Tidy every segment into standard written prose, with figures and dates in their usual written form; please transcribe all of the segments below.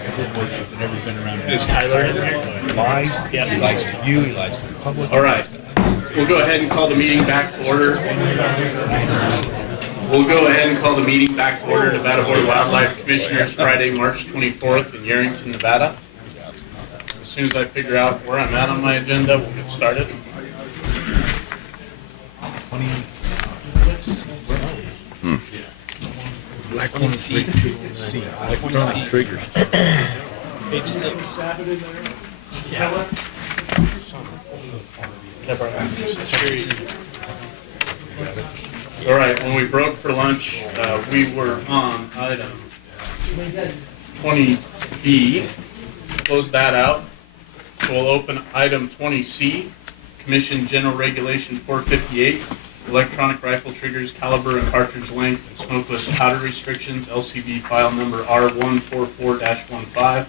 ever worked with and ever been around. Is Tyler in there? He lies. Yeah. He lies to you. He lies to the public. All right. We'll go ahead and call the meeting back to order. We'll go ahead and call the meeting back to order. Nevada Board of Wildlife Commissioners, Friday, March 24th in Yerington, Nevada. As soon as I figure out where I'm at on my agenda, we'll get started. 20 Black C. Electronic triggers. Page 6. Yeah. All right, when we broke for lunch, we were on item 20B. Close that out. So we'll open item 20C, Commission General Regulation 458, electronic rifle triggers, caliber and cartridge length, and smokeless powder restrictions, LCD file number R144-15.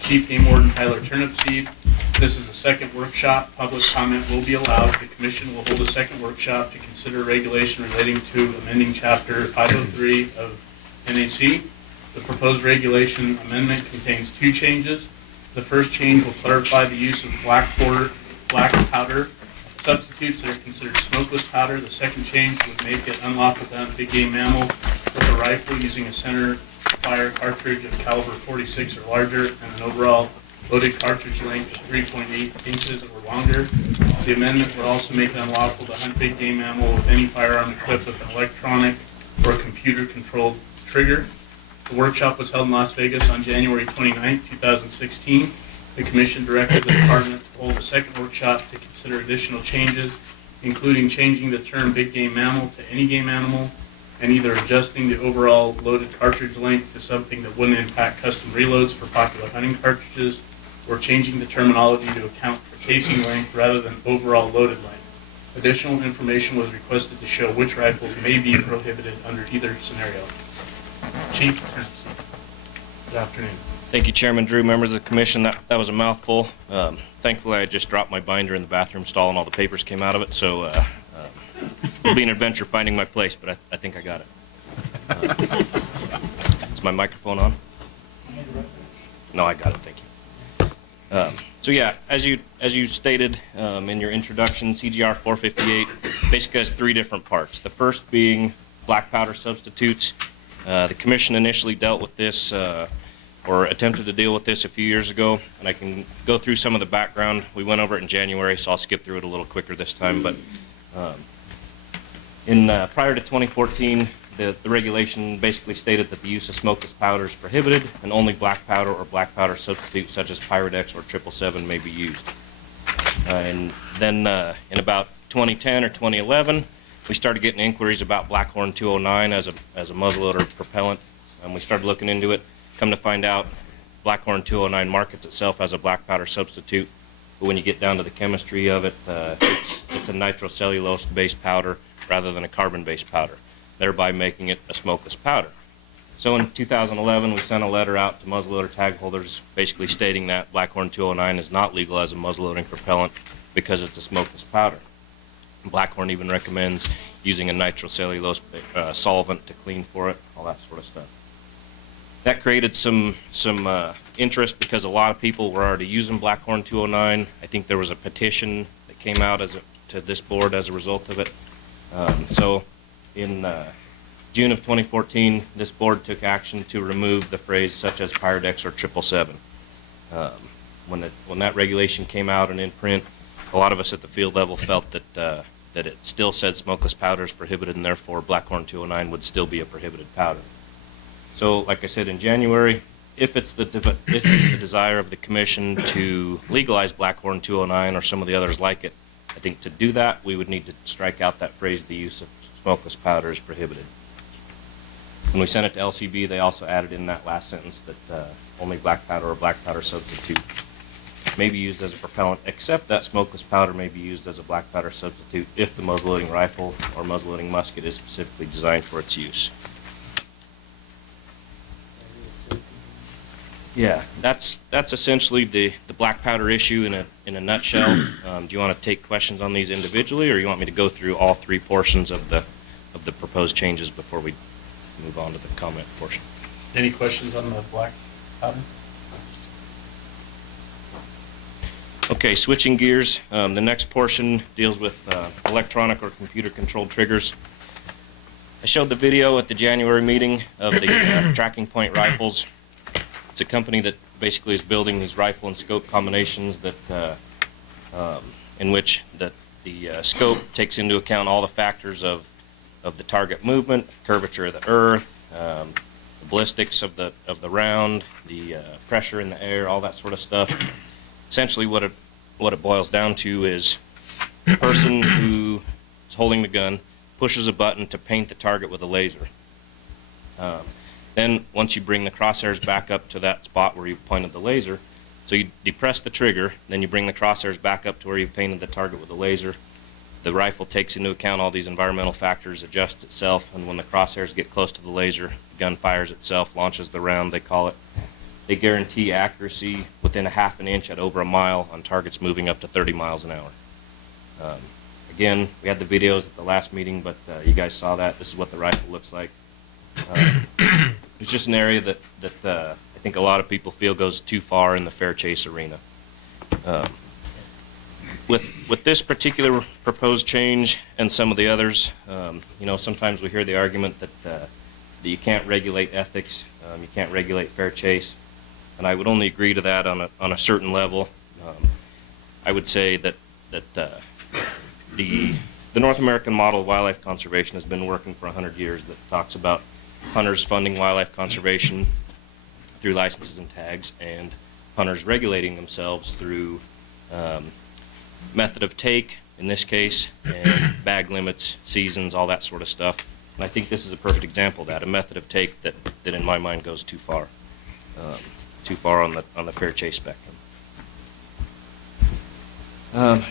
Chief Game Warden Tyler Turnipseed. This is a second workshop. Public comment will be allowed. The Commission will hold a second workshop to consider regulation relating to amending Chapter 503 of NAC. The proposed regulation amendment contains two changes. The first change will clarify the use of black powder substitutes that are considered smokeless powder. The second change would make it unlawful to hunt big game mammal with a rifle using a center fire cartridge of caliber 46 or larger and an overall loaded cartridge length of 3.8 inches or longer. The amendment would also make it unlawful to hunt big game mammal with any firearm equipped with an electronic or computer-controlled trigger. The workshop was held in Las Vegas on January 29, 2016. The Commission directed the Department to hold a second workshop to consider additional changes, including changing the term big game mammal to any game animal, and either adjusting the overall loaded cartridge length to something that wouldn't impact custom reloads for popular hunting cartridges, or changing the terminology to account for casing length rather than overall loaded length. Additional information was requested to show which rifles may be prohibited under either scenario. Chief, good afternoon. Thank you, Chairman Drew, members of the Commission. That was a mouthful. Thankfully, I just dropped my binder in the bathroom stall and all the papers came out of it, so it'll be an adventure finding my place, but I think I got it. Is my microphone on? No, I got it, thank you. So yeah, as you stated in your introduction, CGR 458 basically has three different parts. The first being black powder substitutes. The Commission initially dealt with this or attempted to deal with this a few years ago, and I can go through some of the background. We went over it in January, so I'll skip through it a little quicker this time. But prior to 2014, the regulation basically stated that the use of smokeless powder is prohibited, and only black powder or black powder substitutes such as Pyrodex or 777 may be used. And then in about 2010 or 2011, we started getting inquiries about Blackhorn 209 as a muzzleloader propellant, and we started looking into it. Come to find out, Blackhorn 209 markets itself as a black powder substitute, but when you get down to the chemistry of it, it's a nitrocellulose-based powder rather than a carbon-based powder, thereby making it a smokeless powder. So in 2011, we sent a letter out to muzzleloader tag holders basically stating that Blackhorn 209 is not legal as a muzzleloading propellant because it's a smokeless powder. Blackhorn even recommends using a nitrocellulose solvent to clean for it, all that sort of stuff. That created some interest because a lot of people were already using Blackhorn 209. I think there was a petition that came out to this board as a result of it. So in June of 2014, this board took action to remove the phrase such as Pyrodex or 777. When that regulation came out and in print, a lot of us at the field level felt that it still said smokeless powder is prohibited, and therefore Blackhorn 209 would still be a prohibited powder. So, like I said, in January, if it's the desire of the Commission to legalize Blackhorn 209 or some of the others like it, I think to do that, we would need to strike out that phrase, the use of smokeless powder is prohibited. When we sent it to LCB, they also added in that last sentence that only black powder or black powder substitute may be used as a propellant, except that smokeless powder may be used as a black powder substitute if the muzzleloading rifle or muzzleloading musket is specifically designed for its use. Yeah, that's essentially the black powder issue in a nutshell. Do you want to take questions on these individually, or you want me to go through all three portions of the proposed changes before we move on to the comment portion? Any questions on the black powder? Okay, switching gears, the next portion deals with electronic or computer-controlled triggers. I showed the video at the January meeting of the tracking point rifles. It's a company that basically is building these rifle and scope combinations that, in which the scope takes into account all the factors of the target movement, curvature of the earth, the ballistics of the round, the pressure in the air, all that sort of stuff. Essentially, what it boils down to is the person who is holding the gun pushes a button to paint the target with a laser. Then, once you bring the crosshairs back up to that spot where you've pointed the laser, so you depress the trigger, then you bring the crosshairs back up to where you've painted the target with a laser. The rifle takes into account all these environmental factors, adjusts itself, and when the crosshairs get close to the laser, the gun fires itself, launches the round, they call it. They guarantee accuracy within a half an inch at over a mile on targets moving up to 30 miles an hour. Again, we had the videos at the last meeting, but you guys saw that. This is what the rifle looks like. It's just an area that I think a lot of people feel goes too far in the fair chase arena. With this particular proposed change and some of the others, sometimes we hear the argument that you can't regulate ethics, you can't regulate fair chase. And I would only agree to that on a certain level. I would say that the North American model of wildlife conservation has been working for 100 years. That talks about hunters funding wildlife conservation through licenses and tags, and hunters regulating themselves through method of take, in this case, and bag limits, seasons, all that sort of stuff. And I think this is a perfect example of that, a method of take that in my mind goes too far. Too far on the fair chase spectrum.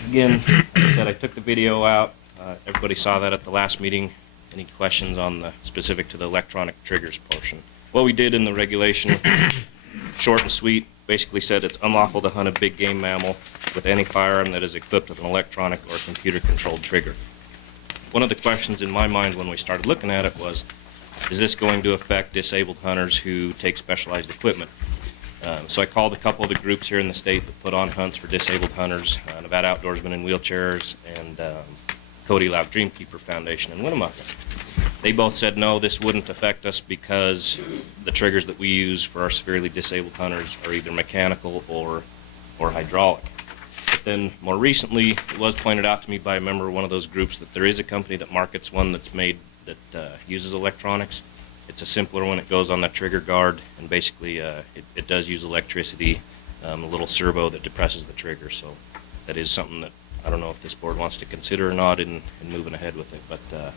Again, like I said, I took the video out. Everybody saw that at the last meeting. Any questions on the specific to the electronic triggers portion? What we did in the regulation, short and sweet, basically said it's unlawful to hunt a big game mammal with any firearm that is equipped with an electronic or computer-controlled trigger. One of the questions in my mind when we started looking at it was, is this going to affect disabled hunters who take specialized equipment? So I called a couple of the groups here in the state that put on hunts for disabled hunters, Nevada Outdoorsmen in Wheelchairs and Cody Lauk Dreamkeeper Foundation in Winnemucca. They both said, no, this wouldn't affect us because the triggers that we use for our severely disabled hunters are either mechanical or hydraulic. But then more recently, it was pointed out to me by a member of one of those groups that there is a company that markets one that's made that uses electronics. It's a simpler one. It goes on the trigger guard, and basically it does use electricity, a little servo that depresses the trigger. So that is something that I don't know if this board wants to consider or not in moving ahead with it. But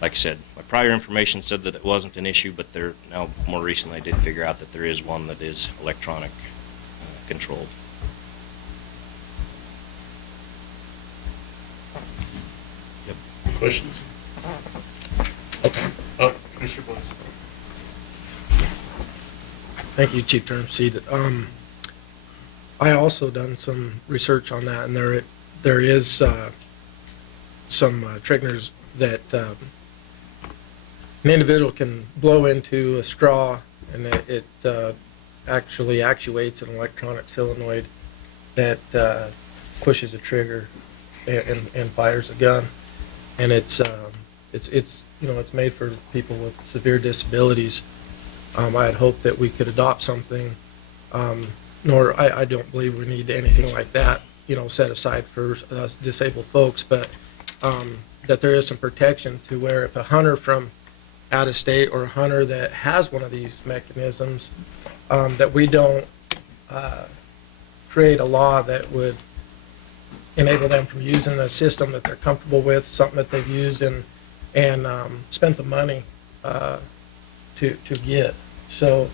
like I said, my prior information said that it wasn't an issue, but now more recently I did figure out that there is one that is electronic controlled. Yep. Questions? Oh, Commissioner Boyce. Thank you, Chief Turnipseed. I also done some research on that, and there is some triggers that an individual can blow into a straw, and it actually actuates an electronic solenoid that pushes a trigger and fires a gun. And it's made for people with severe disabilities. I had hoped that we could adopt something, I don't believe we need anything like that, set aside for disabled folks, but that there is some protection to where if a hunter from out of state or a hunter that has one of these mechanisms, that we don't create a law that would enable them from using a system that they're comfortable with, something that they've used and spent the money to get. So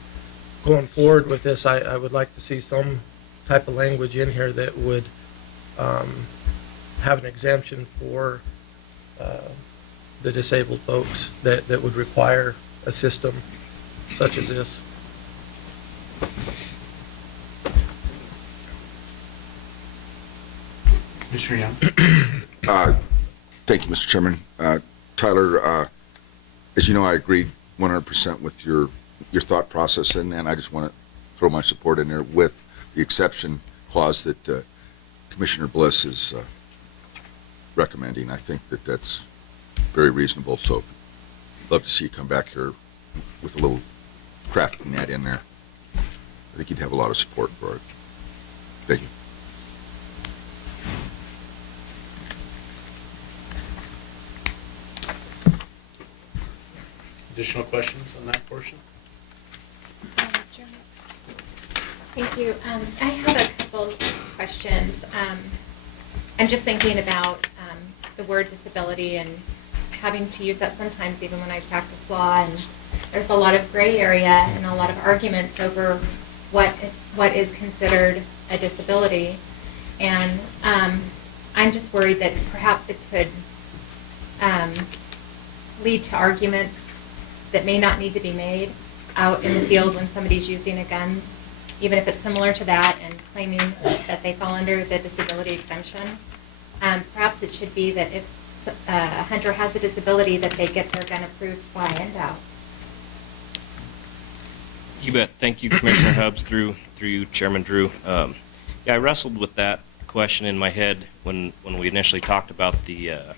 going forward with this, I would like to see some type of language in here that would have an exemption for the disabled folks that would require a system such as this. Commissioner Young. Thank you, Mr. Chairman. Tyler, as you know, I agreed 100% with your thought process, and I just want to throw my support in there with the exception clause that Commissioner Bliss is recommending. I think that that's very reasonable, so love to see you come back here with a little crafting that in there. I think you'd have a lot of support for it. Thank you. Additional questions on that portion? Thank you. I have a couple questions. I'm just thinking about the word disability and having to use that sometimes even when I practice law, and there's a lot of gray area and a lot of arguments over what is considered a disability. And I'm just worried that perhaps it could lead to arguments that may not need to be made out in the field when somebody's using a gun, even if it's similar to that, and claiming that they fall under the disability exemption. Perhaps it should be that if a hunter has a disability, that they get their gun approved by NDOW. You bet. Thank you, Commissioner Hubbs, through you, Chairman Drew. Yeah, I wrestled with that question in my head when we initially talked about the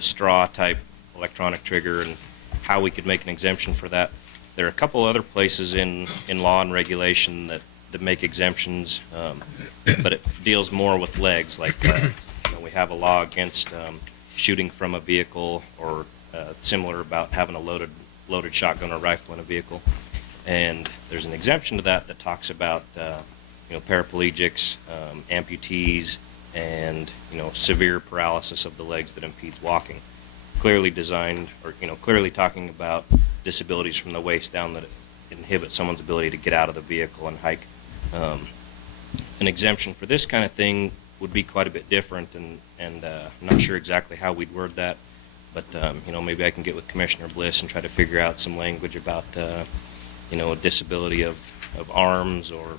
straw type electronic trigger and how we could make an exemption for that. There are a couple other places in law and regulation that make exemptions, but it deals more with legs. Like we have a law against shooting from a vehicle, or similar about having a loaded shotgun or rifle in a vehicle. And there's an exemption to that talks about paraplegics, amputees, and severe paralysis of the legs that impedes walking. Clearly designed, or clearly talking about disabilities from the waist down that inhibit someone's ability to get out of the vehicle and hike. An exemption for this kind of thing would be quite a bit different, and I'm not sure exactly how we'd word that, but maybe I can get with Commissioner Bliss and try to figure out some language about a disability of arms or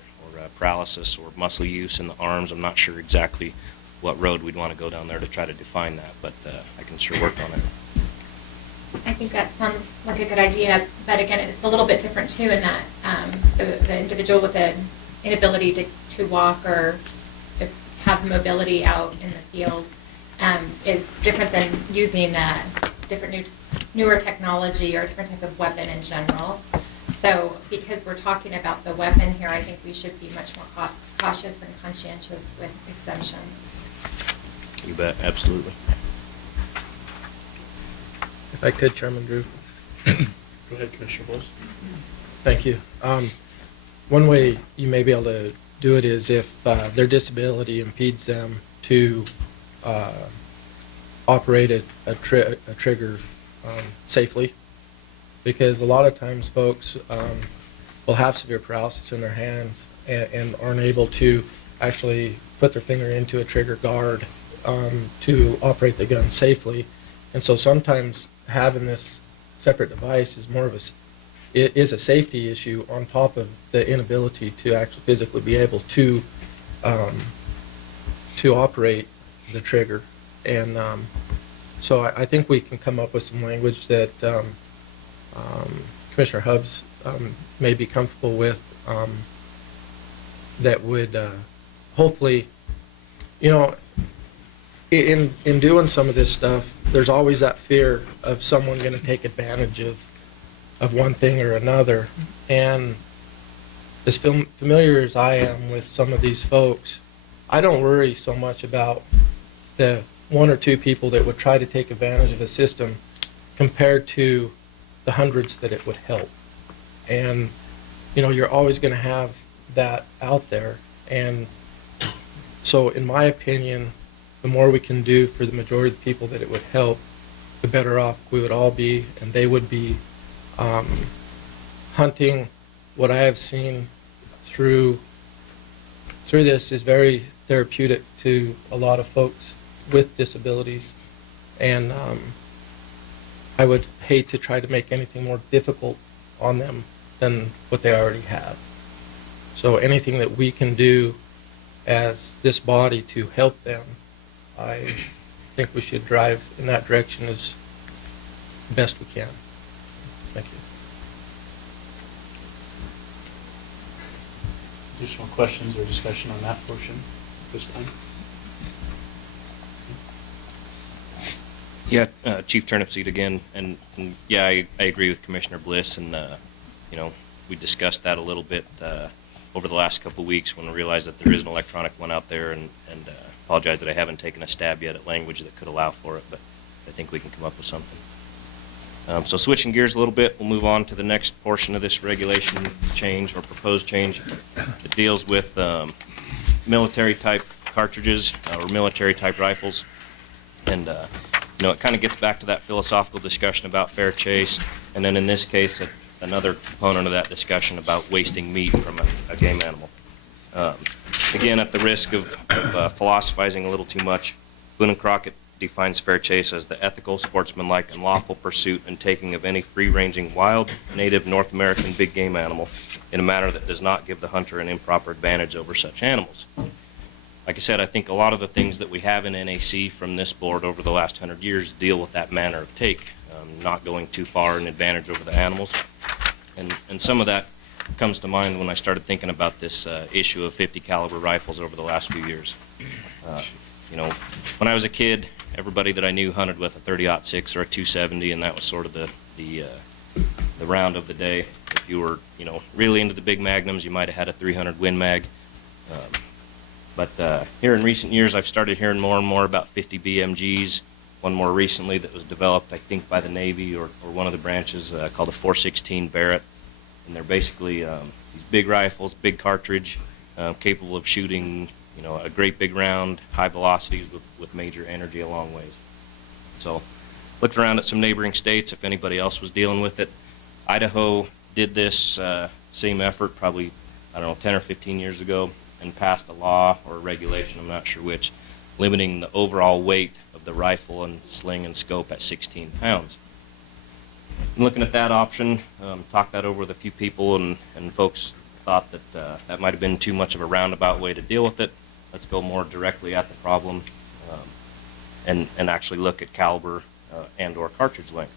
paralysis or muscle use in the arms. I'm not sure exactly what road we'd want to go down there to try to define that, but I can sure work on it. I think that sounds like a good idea, but again, it's a little bit different too in that the individual with an inability to walk or have mobility out in the field is different than using different newer technology or a different type of weapon in general. So because we're talking about the weapon here, I think we should be much more cautious and conscientious with exemptions. You bet, absolutely. If I could, Chairman Drew. Go ahead, Commissioner Bliss. Thank you. One way you may be able to do it is if their disability impedes them to operate a trigger safely, because a lot of times folks will have severe paralysis in their hands and aren't able to actually put their finger into a trigger guard to operate the gun safely. And so sometimes having this separate device is it is a safety issue on top of the inability to actually physically be able to operate the trigger. And so I think we can come up with some language that Commissioner Hubbs may be comfortable with, that would hopefully, in doing some of this stuff, there's always that fear of someone going to take advantage of one thing or another. And as familiar as I am with some of these folks, I don't worry so much about the one or two people that would try to take advantage of a system compared to the hundreds that it would help. And you're always going to have that out there. And so in my opinion, the more we can do for the majority of the people that it would help, the better off we would all be, and they would be. Hunting, what I have seen through this, is very therapeutic to a lot of folks with disabilities, and I would hate to try to make anything more difficult on them than what they already have. So anything that we can do as this body to help them, I think we should drive in that direction as best we can. Thank you. Additional questions or discussion on that portion at this time? Yeah, Chief Turnipseed again, and yeah, I agree with Commissioner Bliss, and you know, we discussed that a little bit over the last couple of weeks when we realized that there is an electronic one out there, and apologize that I haven't taken a stab yet at language that could allow for it, but I think we can come up with something. So switching gears a little bit, we'll move on to the next portion of this regulation change or proposed change. It deals with military-type cartridges or military-type rifles, and you know, it kind of gets back to that philosophical discussion about fair chase, and then in this case, another component of that discussion about wasting meat from a game animal. Again, at the risk of philosophizing a little too much, Boone and Crockett defines fair chase as the ethical, sportsmanlike, and lawful pursuit and taking of any free-ranging, wild, native, North American big game animal in a manner that does not give the hunter an improper advantage over such animals. Like I said, I think a lot of the things that we have in NAC from this board over the last 100 years deal with that manner of take, not going too far in advantage over the animals. And some of that comes to mind when I started thinking about this issue of 50 caliber rifles over the last few years. You know, when I was a kid, everybody that I knew hunted with a 30-06 or a 270, and that was sort of the round of the day. If you were, you know, really into the big magnums, you might have had a 300 Win Mag. But here in recent years, I've started hearing more and more about 50 BMGs. One more recently that was developed, I think, by the Navy or one of the branches called a 416 Barrett. And they're basically these big rifles, big cartridge, capable of shooting, you know, a great big round, high velocities with major energy a long ways. So looked around at some neighboring states if anybody else was dealing with it. Idaho did this same effort probably, I don't know, 10 or 15 years ago and passed a law or a regulation, I'm not sure which, limiting the overall weight of the rifle and sling and scope at 16 pounds. And looking at that option, talked that over with a few people, and folks thought that that might have been too much of a roundabout way to deal with it. Let's go more directly at the problem and actually look at caliber and or cartridge length.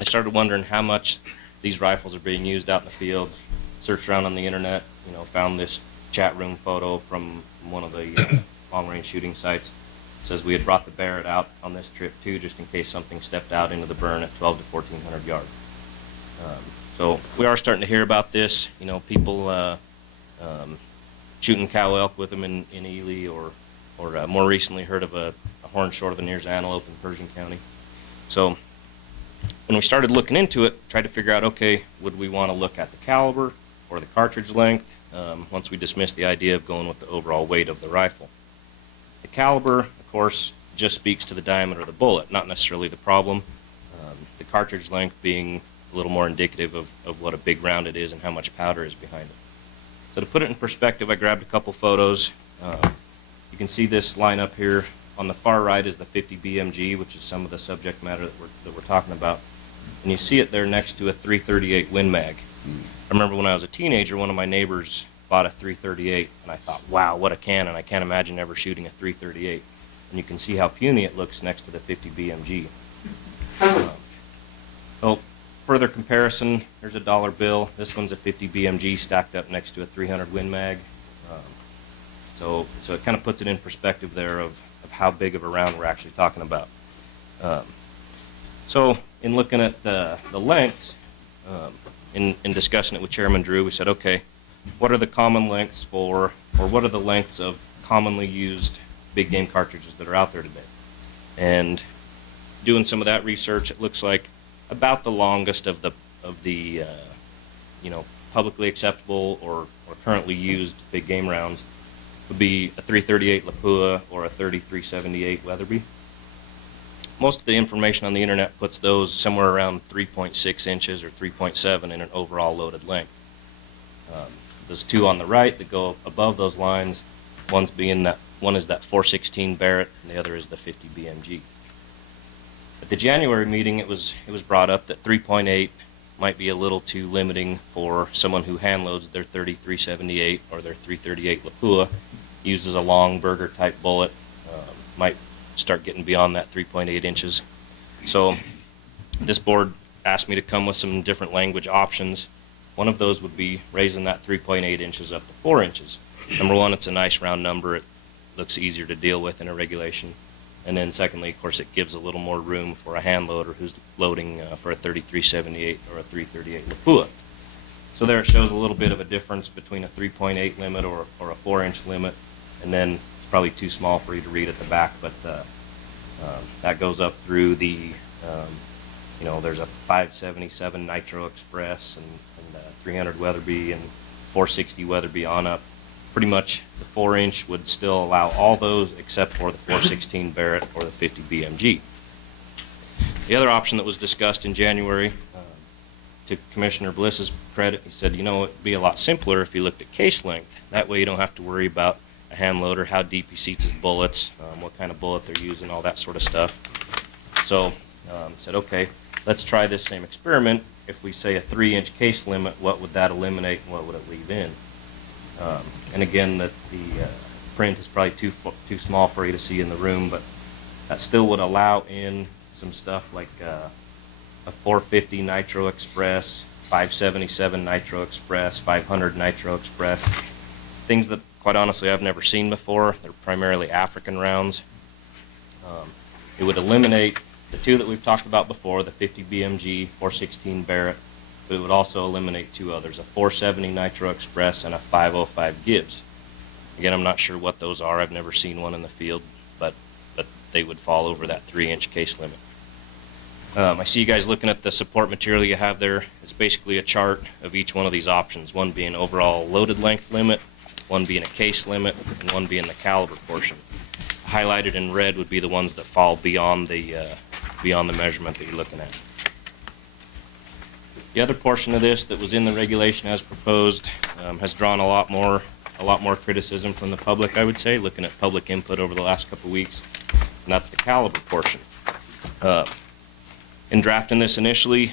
I started wondering how much these rifles are being used out in the field, searched around on the internet, you know, found this chat room photo from one of the long-range shooting sites. It says we had brought the Barrett out on this trip too, just in case something stepped out into the burn at 12 to 1,400 yards. So we are starting to hear about this, you know, people shooting cow elk with them in Ely, or more recently heard of a horn short of the Near's antelope in Pershing County. So when we started looking into it, tried to figure out, okay, would we want to look at the caliber or the cartridge length once we dismissed the idea of going with the overall weight of the rifle. The caliber, of course, just speaks to the diameter of the bullet, not necessarily the problem. The cartridge length being a little more indicative of what a big round it is and how much powder is behind it. So to put it in perspective, I grabbed a couple photos. You can see this line up here. On the far right is the 50 BMG, which is some of the subject matter that we're talking about. And you see it there next to a 338 Win Mag. I remember when I was a teenager, one of my neighbors bought a 338, and I thought, wow, what a cannon. I can't imagine ever shooting a 338. And you can see how puny it looks next to the 50 BMG. So further comparison, here's a dollar bill. This one's a 50 BMG stacked up next to a 300 Win Mag. So it kind of puts it in perspective there of how big of a round we're actually talking about. So in looking at the lengths, in discussing it with Chairman Drew, we said, okay, what are the common lengths for, or what are the lengths of commonly used big game cartridges that are out there today? And doing some of that research, it looks like about the longest of the you know, publicly acceptable or currently used big game rounds would be a 338 Lapua or a 3378 Weatherby. Most of the information on the internet puts those somewhere around 3.6 inches or 3.7 in an overall loaded length. There's two on the right that go above those lines. One is that 416 Barrett, and the other is the 50 BMG. At the January meeting, it was brought up that 3.8 might be a little too limiting for someone who hand loads their 3378 or their 338 Lapua, uses a long burger type bullet, might start getting beyond that 3.8 inches. So this board asked me to come with some different language options. One of those would be raising that 3.8 inches up to 4 inches. Number one, it's a nice round number. It looks easier to deal with in a regulation. And then secondly, of course, it gives a little more room for a hand loader who's loading for a 3378 or a 338 Lapua. So there it shows a little bit of a difference between a 3.8 limit or a 4-inch limit, and then it's probably too small for you to read at the back, but that goes up through the, there's a 577 Nitro Express and 300 Weatherby and 460 Weatherby on up. Pretty much the 4-inch would still allow all those except for the 416 Barrett or the 50 BMG. The other option that was discussed in January, to Commissioner Bliss's credit, he said, it'd be a lot simpler if you looked at case length. That way you don't have to worry about a hand loader, how deep he seats his bullets, what kind of bullet they're using, all that sort of stuff. So said, okay, let's try this same experiment. If we say a 3-inch case limit, what would that eliminate and what would it leave in? And again, the print is probably too small for you to see in the room, but that still would allow in some stuff like a 450 Nitro Express, 577 Nitro Express, 500 Nitro Express, things that quite honestly I've never seen before. They're primarily African rounds. It would eliminate the two that we've talked about before, the 50 BMG, 416 Barrett, but it would also eliminate two others, a 470 Nitro Express and a 505 Gibbs. Again, I'm not sure what those are. I've never seen one in the field, but they would fall over that 3-inch case limit. I see you guys looking at the support material you have there. It's basically a chart of each one of these options, one being overall loaded length limit, one being a case limit, and one being the caliber portion. Highlighted in red would be the ones that fall beyond the measurement that you're looking at. The other portion of this that was in the regulation as proposed has drawn a lot more criticism from the public, I would say, looking at public input over the last couple of weeks, and that's the caliber portion. In drafting this initially,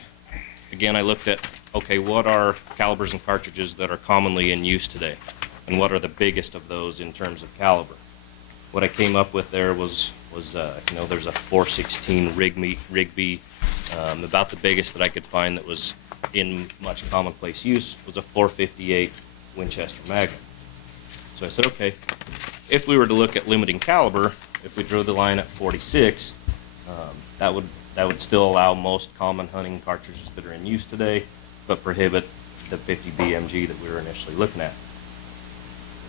again, I looked at, okay, what are calibers and cartridges that are commonly in use today, and what are the biggest of those in terms of caliber? What I came up with there was there's a 416 Rigby, about the biggest that I could find that was in much commonplace use was a 458 Winchester Magnum. So I said, okay, if we were to look at limiting caliber, if we drew the line at 46, that would still allow most common hunting cartridges that are in use today, but prohibit the 50 BMG that we were initially looking at.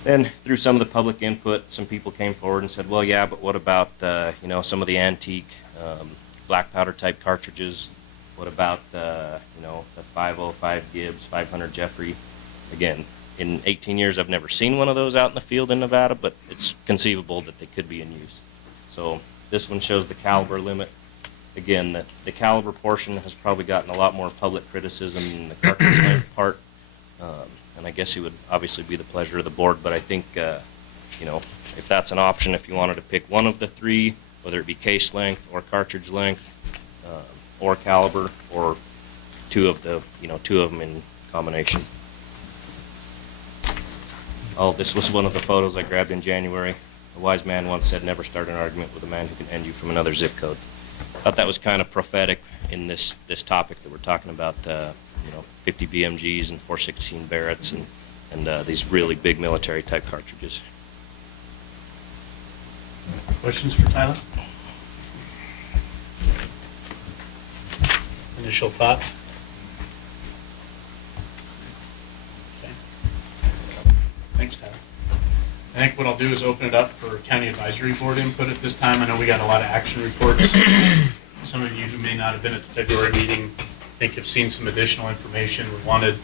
Then through some of the public input, some people came forward and said, well, yeah, but what about some of the antique black powder type cartridges? What about the 505 Gibbs, 500 Jeffrey? Again, in 18 years, I've never seen one of those out in the field in Nevada, but it's conceivable that they could be in use. So this one shows the caliber limit. Again, the caliber portion has probably gotten a lot more public criticism than the cartridge length part. And I guess it would obviously be the pleasure of the board, but I think, if that's an option, if you wanted to pick one of the three, whether it be case length or cartridge length, or caliber, or two of them in combination. Oh, this was one of the photos I grabbed in January. A wise man once said, never start an argument with a man who can end you from another zip code. I thought that was kind of prophetic in this topic that we're talking about, 50 BMGs and 416 Barretts and these really big military type cartridges. Questions for Tyler? Initial thoughts? Okay. Thanks, Tyler. I think what I'll do is open it up for County Advisory Board input at this time. I know we got a lot of action reports. Some of you who may not have been at the February meeting, I think have seen some additional information. We wanted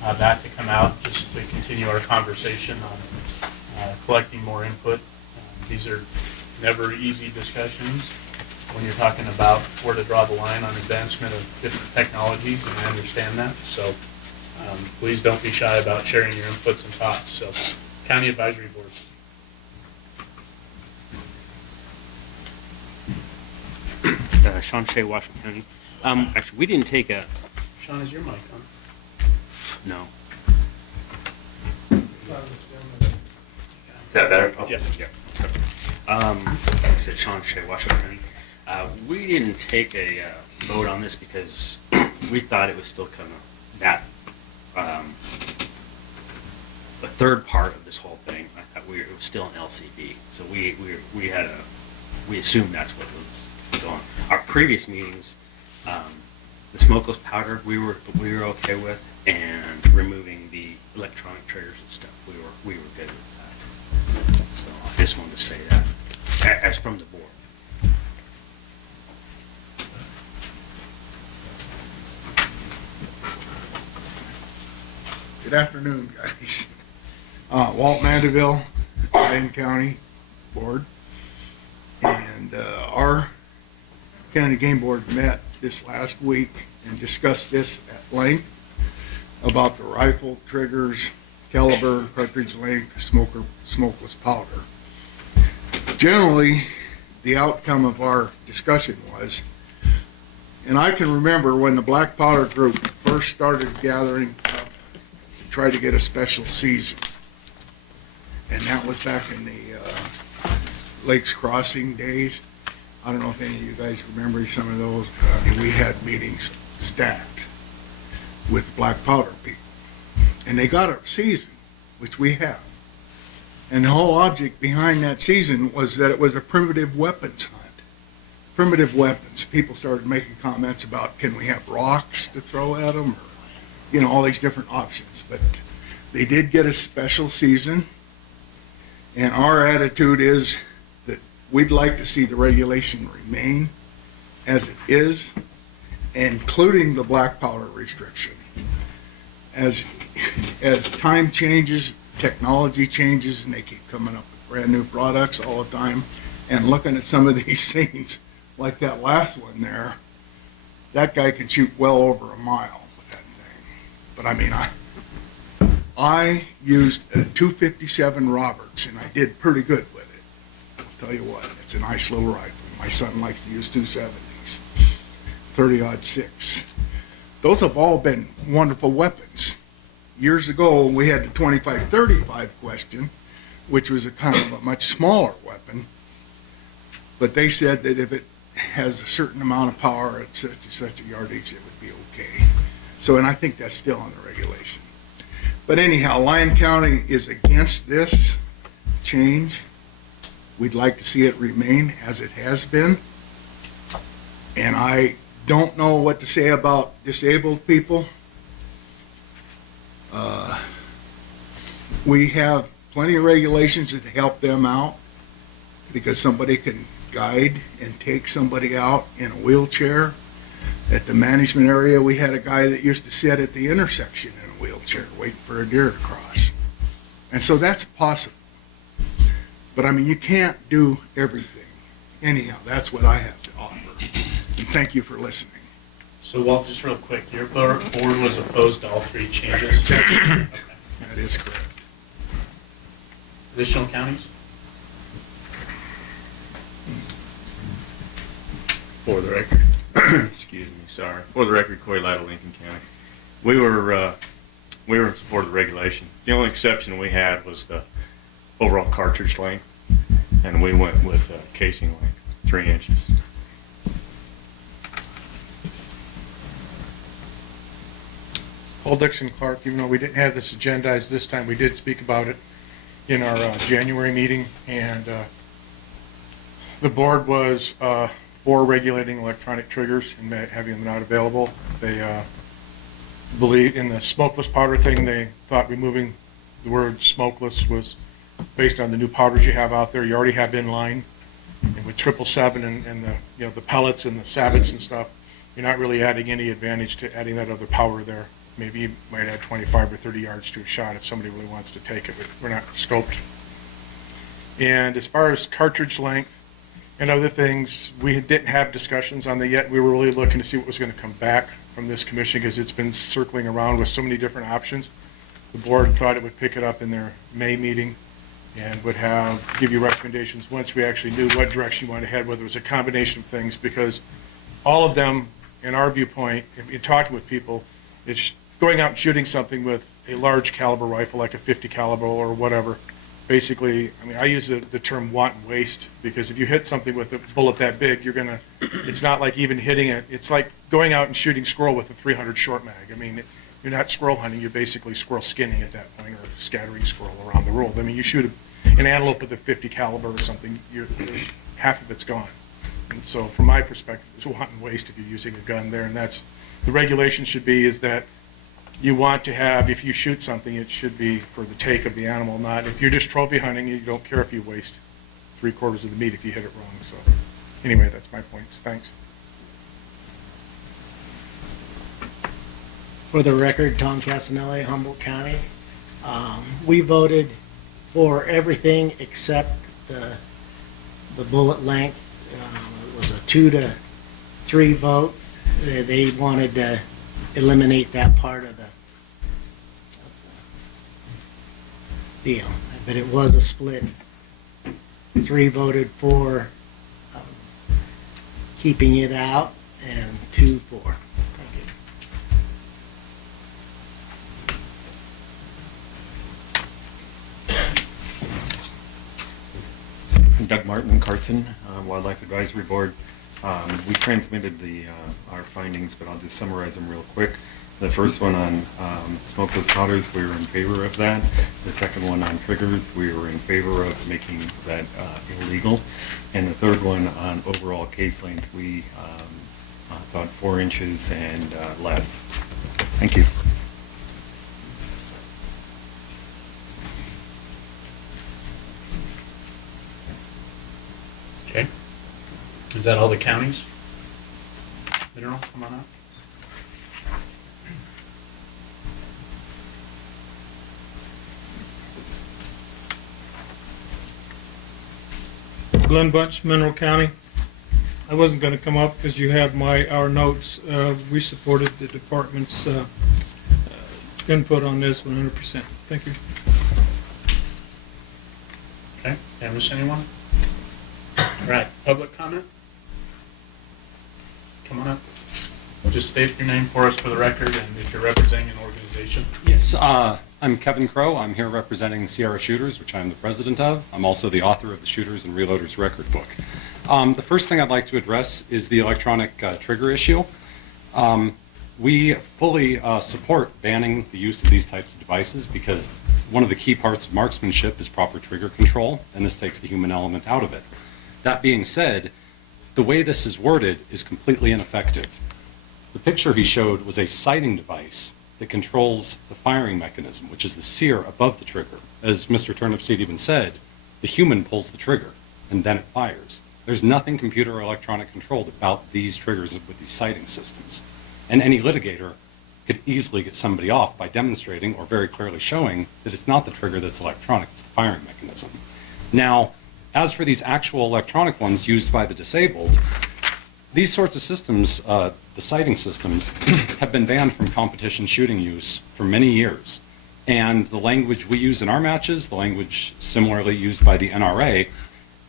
that to come out just to continue our conversation on collecting more input. These are never easy discussions when you're talking about where to draw the line on advancement of different technologies, and I understand that. So please don't be shy about sharing your inputs and thoughts. So County Advisory Board. Sean Shea, Washington County. Actually, we didn't take a... Sean, is your mic on? No. Is that better? Oh, Yeah. Like I said, Sean Shea, Washington County. We didn't take a vote on this because we thought it was still kind of that... the third part of this whole thing, I thought it was still an LCB. So we had we assumed that's what was going. Our previous meetings, the smokeless powder we were okay with, and removing the electronic triggers and stuff we were good with that. So I just wanted to say that as from the board. Good afternoon, guys. Walt Mandeville, Lyon County Board, and our county game board met this last week and discussed this at length about the rifle triggers, caliber, cartridge length, smokeless powder. Generally, the outcome of our discussion was, and I can remember when the black powder group first started gathering up to try to get a special season, and that was back in the Lakes Crossing days. I don't know if any of you guys remember some of those. We had meetings stacked with black powder people, and they got a season, which we have. And the whole object behind that season was that it was a primitive weapons hunt. Primitive weapons. People started making comments about, can we have rocks to throw at them, or, all these different options. But they did get a special season, and our attitude is that we'd like to see the regulation remain as it is, including the black powder restriction. As time changes, technology changes, and they keep coming up with brand new products all the time, and looking at some of these things, like that last one there, that guy can shoot well over a mile with that thing. But I mean, I used a 257 Roberts, and I did pretty good with it. I'll tell you what, it's a nice little rifle. My son likes to use 270s, 30-06. Those have all been wonderful weapons. Years ago, we had the 25-35 question, which was a kind of a much smaller weapon, but they said that if it has a certain amount of power at such and such a yardage, it would be okay. So, and I think that's still in the regulation. But anyhow, Lyon County is against this change. We'd like to see it remain as it has been. And I don't know what to say about disabled people. We have plenty of regulations that help them out, because somebody can guide and take somebody out in a wheelchair. At the management area, we had a guy that used to sit at the intersection in a wheelchair waiting for a deer to cross. And so that's possible. But I mean, you can't do everything. Anyhow, that's what I have to offer. And thank you for listening. So Walt, just real quick, your board was opposed to all three changes? That's correct. Okay. That is correct. Additional counties? For the record. Excuse me, sorry. For the record, Corey Lytle, Lincoln County. We were in support of the regulation. The only exception we had was the overall cartridge length, and we went with casing length, 3 inches. Paul Dixon Clark, even though we didn't have this agendized this time, we did speak about it in our January meeting, and the board was for regulating electronic triggers and having them not available. They believe in the smokeless powder thing. They thought removing the word smokeless was based on the new powders you have out there. You already have in line, and with 777 and the the pellets and the sabots and stuff, you're not really adding any advantage to adding that other powder there. Maybe you might add 25 or 30 yards to a shot if somebody really wants to take it, but we're not scoped. And as far as cartridge length and other things, we didn't have discussions on that yet. We were really looking to see what was going to come back from this commission, because it's been circling around with so many different options. The board thought it would pick it up in their May meeting and would give you recommendations once we actually knew what direction you wanted to head, whether it was a combination of things, because all of them, in our viewpoint, in talking with people, it's going out and shooting something with a large caliber rifle like a 50 caliber or whatever. Basically, I mean, I use the term wanton waste, because if you hit something with a bullet that big, it's not like even hitting it. It's like going out and shooting squirrel with a 300 short mag. I mean, you're not squirrel hunting, you're basically squirrel skinning at that point, or scattering squirrel around the world. I mean, you shoot an antelope with a 50 caliber or something, half of it's gone. And so from my perspective, it's wanton waste if you're using a gun there, and that's, the regulation should be is that you want to have, if you shoot something, it should be for the take of the animal, not, if you're just trophy hunting, you don't care if you waste 3/4 of the meat if you hit it wrong. So anyway, that's my points. Thanks. For the record, Tom Casanelli, Humboldt County. We voted for everything except the bullet length. It was a 2-3 vote. They wanted to eliminate that part of the deal, but it was a split. 3 voted for keeping it out, and 2 for. Thank you. Doug Martin, Carson, Wildlife Advisory Board. We transmitted our findings, but I'll just summarize them real quick. The first one on smokeless powders, we were in favor of that. The second one on triggers, we were in favor of making that illegal. And the third one on overall case length, we thought 4 inches and less. Thank you. Okay. Is that all the counties? Mineral, come on up. Glenn Bunch, Mineral County. I wasn't going to come up because you have our notes. We supported the department's input on this 100%. Thank you. Okay, did I miss anyone? All right, public comment? Come on up. Just state your name for us for the record and if you're representing an organization. Yes, I'm Kevin Crow. I'm here representing Sierra Shooters, which I'm the president of. I'm also the author of the Shooters and Reloaders Record Book. The first thing I'd like to address is the electronic trigger issue. We fully support banning the use of these types of devices because one of the key parts of marksmanship is proper trigger control, and this takes the human element out of it. That being said, the way this is worded is completely ineffective. The picture he showed was a sighting device that controls the firing mechanism, which is the sear above the trigger. As Mr. Turnipseed even said, the human pulls the trigger, and then it fires. There's nothing computer or electronic controlled about these triggers with these sighting systems. And any litigator could easily get somebody off by demonstrating or very clearly showing that it's not the trigger that's electronic, it's the firing mechanism. Now, as for these actual electronic ones used by the disabled, these sorts of systems, the sighting systems, have been banned from competition shooting use for many years. And the language we use in our matches, the language similarly used by the NRA,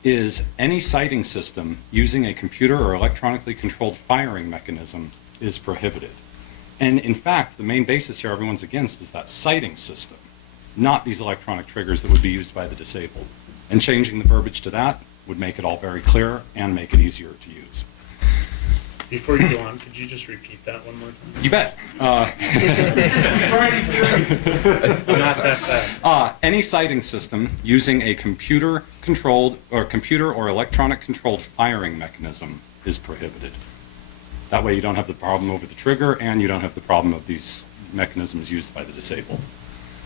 is any sighting system using a computer or electronically controlled firing mechanism is prohibited. And in fact, the main basis here everyone's against is that sighting system, not these electronic triggers that would be used by the disabled. And changing the verbiage to that would make it all very clear and make it easier to use. Before you go on, could you just repeat that one more time? You bet. Not that fast. Any sighting system using a computer or electronic controlled firing mechanism is prohibited. That way you don't have the problem over the trigger and you don't have the problem of these mechanisms used by the disabled.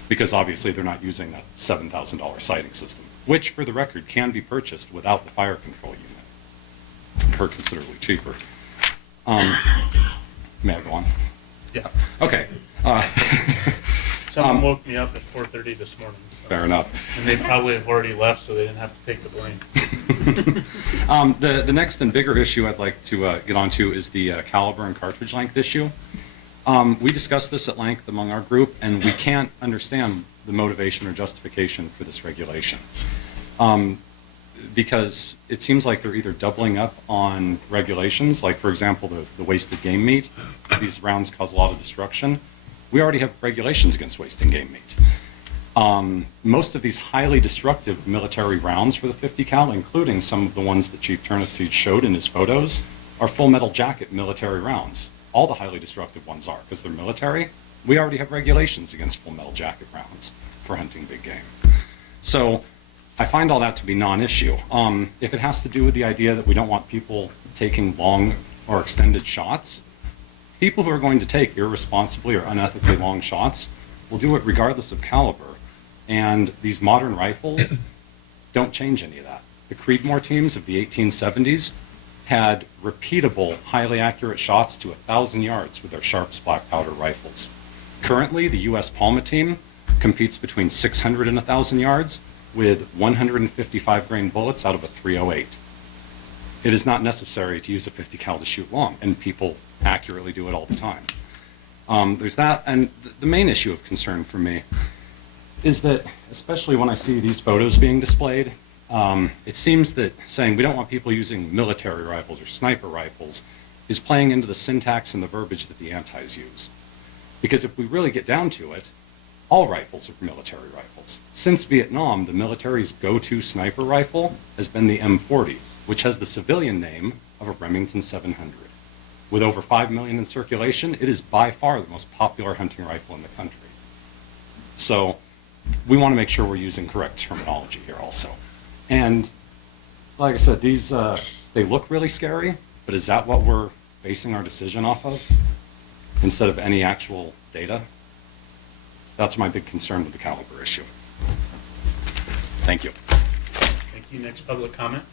Because obviously they're not using that $7,000 sighting system, which for the record can be purchased without the fire control unit for considerably cheaper. May I go on? Yeah. Okay. Someone woke me up at 4:30 this morning. So. Fair enough. And they probably have already left, so they didn't have to take the blame. The next and bigger issue I'd like to get onto is the caliber and cartridge length issue. We discussed this at length among our group, and we can't understand the motivation or justification for this regulation. Because it seems like they're either doubling up on regulations, like, for example, the wasted game meat. These rounds cause a lot of destruction. We already have regulations against wasting game meat. Most of these highly destructive military rounds for the 50 cal, including some of the ones that Chief Turnipseed showed in his photos, are full metal jacket military rounds. All the highly destructive ones are, because they're military, We already have regulations against full metal jacket rounds for hunting big game. So I find all that to be non-issue. If it has to do with the idea that we don't want people taking long or extended shots, people who are going to take irresponsibly or unethically long shots will do it regardless of caliber. And these modern rifles don't change any of that. The Creedmoor teams of the 1870s had repeatable, highly accurate shots to 1,000 yards with their Sharps black powder rifles. Currently, the U.S. Palma team competes between 600 and 1,000 yards with 155 grain bullets out of a .308. It is not necessary to use a 50 cal to shoot long, and people accurately do it all the time. There's that, and the main issue of concern for me is that, especially when I see these photos being displayed, it seems that saying we don't want people using military rifles or sniper rifles is playing into the syntax and the verbiage that the antis use. Because if we really get down to it, all rifles are military rifles. Since Vietnam, the military's go-to sniper rifle has been the M40, which has the civilian name of a Remington 700. With over 5 million in circulation, it is by far the most popular hunting rifle in the country. So we want to make sure we're using correct terminology here also. And like I said, these, they look really scary, but is that what we're basing our decision off of instead of any actual data? That's my big concern with the caliber issue. Thank you. Thank you. Next public comment.